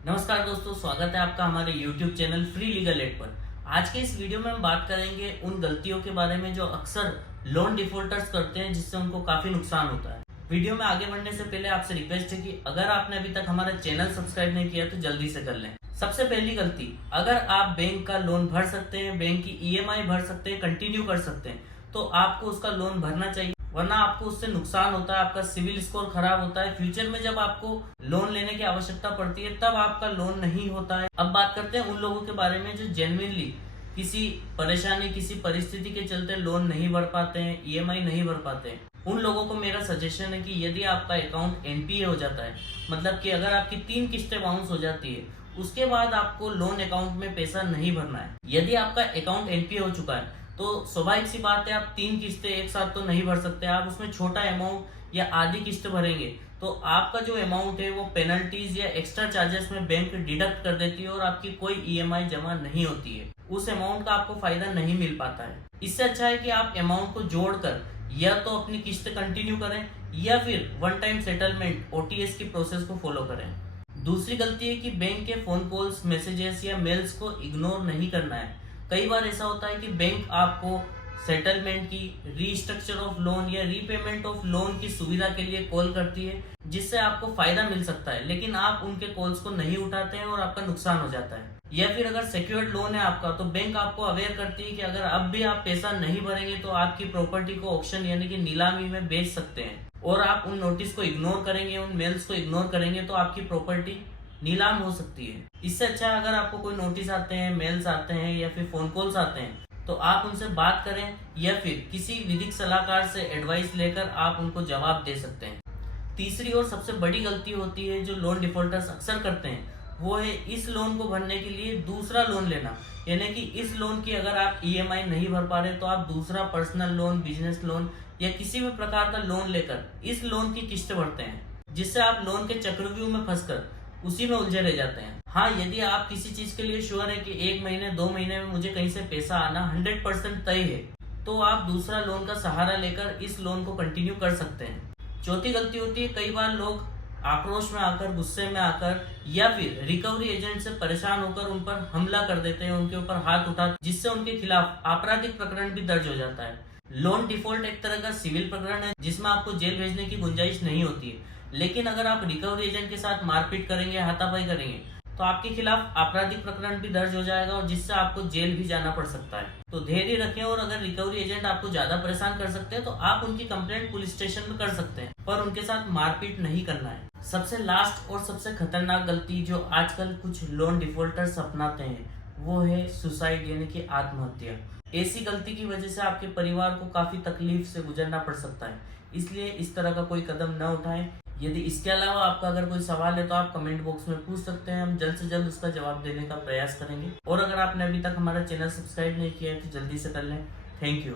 नमस्कार दोस्तों, स्वागत है आपका हमारे YouTube channel free legal aid पर। आज के इस वीडियो में हम बात करेंगे उन गलतियों के बारे में जो अक्सर लोन डिफॉल्टर्स करते हैं, जिससे उनको काफी नुकसान होता है। वीडियो में आगे बढ़ने से पहले आपसे रिक्वेस्ट है कि अगर आपने अभी तक हमारा चैनल सब्सक्राइब नहीं किया तो जल्दी से कर लें। सबसे पहली गलती, अगर आप बैंक का लोन भर सकते हैं, बैंक की EMI भर सकते हैं, कंटिन्यू कर सकते हैं, तो आपको उसका लोन भरना चाहिए, वरना आपको उससे नुकसान होता है, आपका सिविल स्कोर खराब होता है। फ्यूचर में जब आपको लोन लेने की आवश्यकता पड़ती है तब आपका लोन नहीं होता है। अब बात करते हैं उन लोगों के बारे में जो जेन्युइनली किसी परेशानी, किसी परिस्थिति के चलते लोन नहीं भर पाते हैं, EMI नहीं भर पाते हैं। उन लोगों को मेरा सजेशन है कि यदि आपका अकाउंट NPA हो जाता है, मतलब कि अगर आपकी 3 किस्तें बाउंस हो जाती है, उसके बाद आपको लोन अकाउंट में पैसा नहीं भरना है। यदि आपका अकाउंट NPA हो चुका है तो स्वाभाविक सी बात है, आप 3 किस्तें एक साथ तो नहीं भर सकते। आप उसमें छोटा अमाउंट या आधी किस्त भरेंगे तो आपका जो अमाउंट है वो पेनल्टीज या एक्स्ट्रा चार्जेस में बैंक डिडक्ट कर देती है और आपकी कोई EMI जमा नहीं होती है। उस अमाउंट का आपको फायदा नहीं मिल पाता है। इससे अच्छा है कि आप अमाउंट को जोड़कर या तो अपनी किस्त कंटिन्यू करें या फिर वन टाइम सेटलमेंट OTS की प्रोसेस को फॉलो करें। दूसरी गलती है कि बैंक के फोन कॉल्स, मैसेजेस या मेल्स को इग्नोर नहीं करना है। कई बार ऐसा होता है कि बैंक आपको सेटलमेंट की, रीस्ट्रक्चर ऑफ लोन या रीपेमेंट ऑफ लोन की सुविधा के लिए कॉल करती है, जिससे आपको फायदा मिल सकता है, लेकिन आप उनके कॉल्स को नहीं उठाते हैं और आपका नुकसान हो जाता है। या फिर अगर सिक्योर्ड लोन है आपका, तो बैंक आपको अवेयर करती है कि अगर अब भी आप पैसा नहीं भरेंगे तो आपकी प्रॉपर्टी को ऑक्शन यानी कि नीलामी में बेच सकते हैं, और आप उन नोटिस को इग्नोर करेंगे, उन मेल्स को इग्नोर करेंगे तो आपकी प्रॉपर्टी नीलाम हो सकती है। इससे अच्छा है अगर आपको कोई नोटिस आते हैं, मेल्स आते हैं या फिर फोन कॉल्स आते हैं तो आप उनसे बात करें या फिर किसी विधिक सलाहकार से एडवाइस लेकर आप उनको जवाब दे सकते हैं। तीसरी और सबसे बड़ी गलती होती है जो लोन डिफॉल्टर्स अक्सर करते हैं, वो है इस लोन को भरने के लिए दूसरा लोन लेना। यानी कि इस लोन की अगर आप EMI नहीं भर पा रहे तो आप दूसरा पर्सनल लोन, बिजनेस लोन या किसी भी प्रकार का लोन लेकर इस लोन की किस्त भरते हैं, जिससे आप लोन के चक्रव्यूह में फंसकर उसी में उलझे रह जाते हैं। हाँ, यदि आप किसी चीज के लिए श्योर है कि 1 महीने 2 महीने में मुझे कहीं से पैसा आना 100% तय है, तो आप दूसरा लोन का सहारा लेकर इस लोन को कंटिन्यू कर सकते हैं। चौथी गलती होती है, कई बार लोग आक्रोश में आकर, गुस्से में आकर या फिर रिकवरी एजेंट से परेशान होकर उन पर हमला कर देते हैं, उनके ऊपर हाथ उठा, जिससे उनके खिलाफ आपराधिक प्रकरण भी दर्ज हो जाता है। लोन डिफॉल्ट एक तरह का सिविल प्रकरण है जिसमें आपको जेल भेजने की गुंजाइश नहीं होती है, लेकिन अगर आप रिकवरी एजेंट के साथ मारपीट करेंगे, हाथापाई करेंगे, तो आपके खिलाफ आपराधिक प्रकरण भी दर्ज हो जाएगा और जिससे आपको जेल भी जाना पड़ सकता है। तो धैर्य रखें, और अगर रिकवरी एजेंट आपको ज्यादा परेशान कर सकते हैं तो आप उनकी कंप्लेंट पुलिस स्टेशन में कर सकते हैं, पर उनके साथ मारपीट नहीं करना है। सबसे लास्ट और सबसे खतरनाक गलती जो आजकल कुछ लोन डिफॉल्टर्स अपनाते हैं वो है सुसाइड यानी कि आत्महत्या। ऐसी गलती की वजह से आपके परिवार को काफी तकलीफ से गुजरना पड़ सकता है, इसलिए इस तरह का कोई कदम न उठाएं। यदि इसके अलावा आपका अगर कोई सवाल है तो आप कमेंट बॉक्स में पूछ सकते हैं, हम जल्द से जल्द उसका जवाब देने का प्रयास करेंगे। और अगर आपने अभी तक हमारा चैनल सब्सक्राइब नहीं किया है तो जल्दी से कर लें। Thank you.